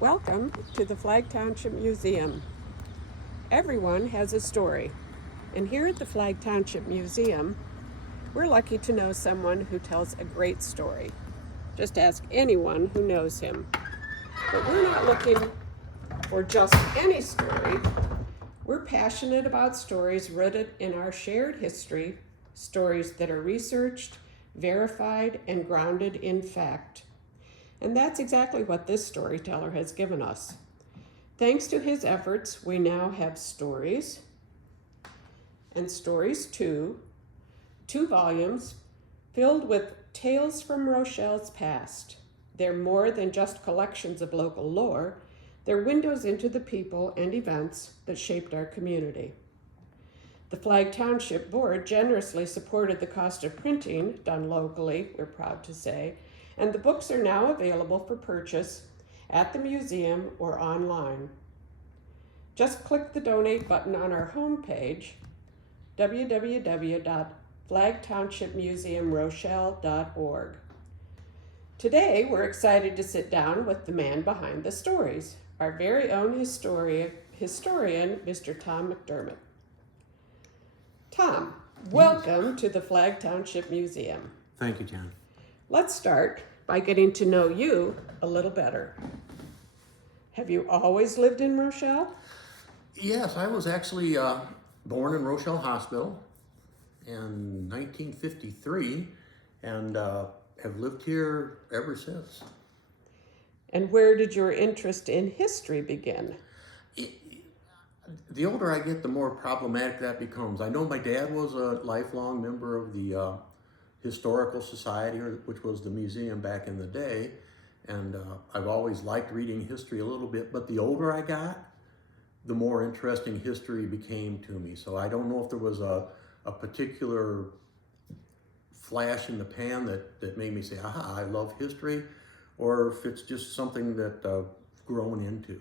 Welcome to the Flagg Township Museum. Everyone has a story, and here at the Flagg Township Museum, we're lucky to know someone who tells a great story. Just ask anyone who knows him. But we're not looking for just any story. We're passionate about stories rooted in our shared history, stories that are researched, verified, and grounded in fact. And that's exactly what this storyteller has given us. Thanks to his efforts, we now have Stories and Stories 2, 2 volumes filled with tales from Rochelle's past. They're more than just collections of local lore, they're windows into the people and events that shaped our community. The Flagg Township Board generously supported the cost of printing, done locally, we're proud to say, and the books are now available for purchase at the museum or online. Just click the donate button on our homepage, www.flaggtownshipmuseumrochelle.org. Today, we're excited to sit down with the man behind the stories, our very own historian, Mr. Tom McDermott. Tom, welcome to the Flagg Township Museum. Thank you, John. Let's start by getting to know you a little better. Have you always lived in Rochelle? Yes, I was actually born in Rochelle Hospital in 1953 and have lived here ever since. And where did your interest in history begin? The older I get, the more problematic that becomes. I know my dad was a lifelong member of the Historical Society, which was the museum back in the day, and I've always liked reading history a little bit, but the older I got, the more interesting history became to me. So I don't know if there was a particular flash in the pan that made me say, aha, I love history, or if it's just something that I've grown into.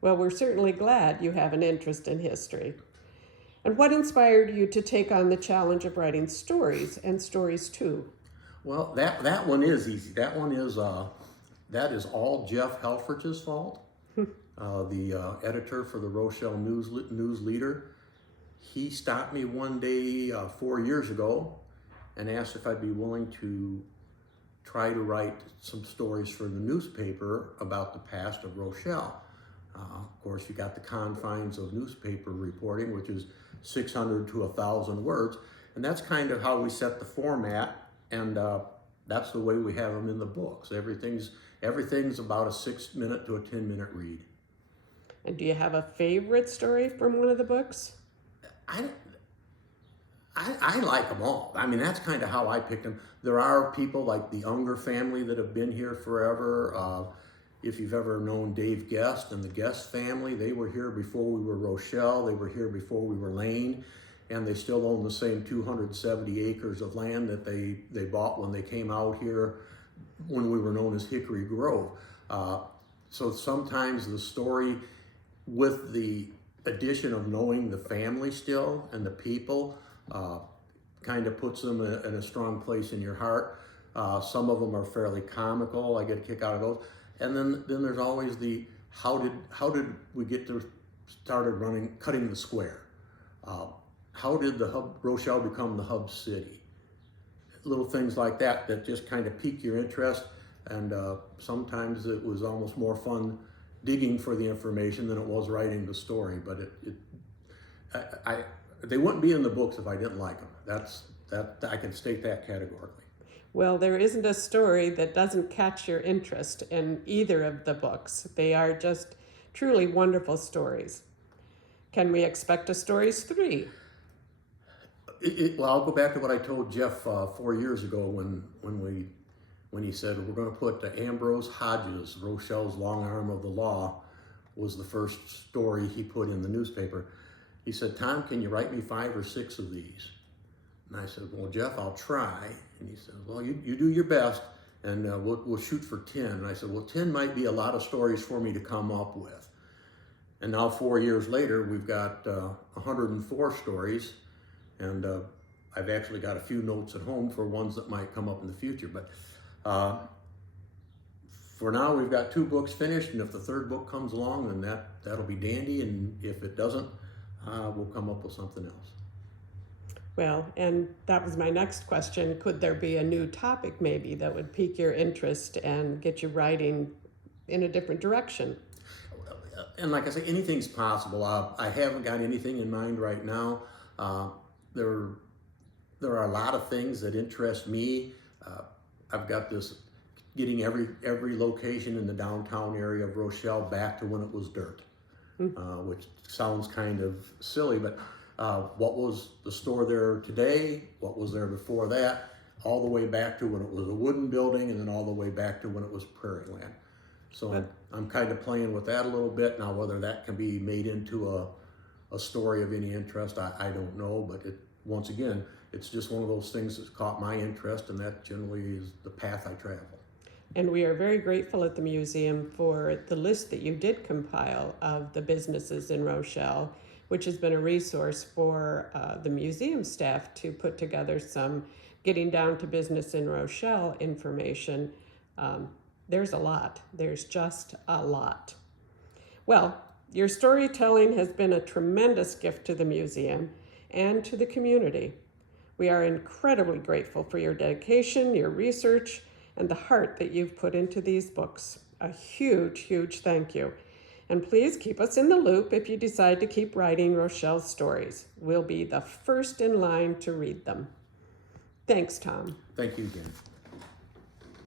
Well, we're certainly glad you have an interest in history. And what inspired you to take on the challenge of writing stories and Stories 2? Well, that one is easy. That one is that is all Jeff Helfrich's fault. The editor for the Rochelle News Leader. He stopped me one day 4 years ago and asked if I'd be willing to try to write some stories for the newspaper about the past of Rochelle. Of course, you got the confines of newspaper reporting, which is 600 to 1,000 words, and that's kind of how we set the format, and that's the way we have them in the books. Everything's about a 6-minute to a 10-minute read. And do you have a favorite story from one of the books? I like them all. I mean, that's kind of how I picked them. There are people like the Unger family that have been here forever. If you've ever known Dave Guest and the Guest family, they were here before we were Rochelle. They were here before we were Lane, and they still own the same 270 acres of land that they bought when they came out here when we were known as Hickory Grove. So sometimes the story, with the addition of knowing the family still and the people, kind of puts them in a strong place in your heart. Some of them are fairly comical. I get a kick out of those. And then there's always the how did we get to started cutting the square? How did the Rochelle become the hub city? Little things like that just kind of pique your interest, and sometimes it was almost more fun digging for the information than it was writing the story. But they wouldn't be in the books if I didn't like them. I can state that categorically. Well, there isn't a story that doesn't catch your interest in either of the books. They are just truly wonderful stories. Can we expect a Stories 3? Well, I'll go back to what I told Jeff 4 years ago when he said we're going to put Ambrose Hodges, Rochelle's long arm of the law, was the first story he put in the newspaper. He said, Tom, can you write me 5 or 6 of these? And I said, well, Jeff, I'll try. And he said, well, you do your best, and we'll shoot for 10. And I said, well, 10 might be a lot of stories for me to come up with. And now 4 years later, we've got 104 stories, and I've actually got a few notes at home for ones that might come up in the future. But for now, we've got 2 books finished, and if the 3rd book comes along, then that'll be dandy, and if it doesn't, we'll come up with something else. Well, and that was my next question. Could there be a new topic maybe that would pique your interest and get you writing in a different direction? And like I say, anything's possible. I haven't got anything in mind right now. There are a lot of things that interest me. I've got this getting every location in the downtown area of Rochelle back to when it was dirt, which sounds kind of silly, but what was the store there today, what was there before that, all the way back to when it was a wooden building, and then all the way back to when it was prairie land. So I'm kind of playing with that a little bit now. Whether that can be made into a story of any interest, I don't know, but once again, it's just one of those things that's caught my interest, and that generally is the path I travel. And we are very grateful at the museum for the list that you did compile of the businesses in Rochelle, which has been a resource for the museum staff to put together some getting down to business in Rochelle information. There's a lot. There's just a lot. Well, your storytelling has been a tremendous gift to the museum and to the community. We are incredibly grateful for your dedication, your research, and the heart that you've put into these books. A huge, huge thank you. And please keep us in the loop if you decide to keep writing Rochelle stories. We'll be the first in line to read them. Thanks, Tom. Thank you again.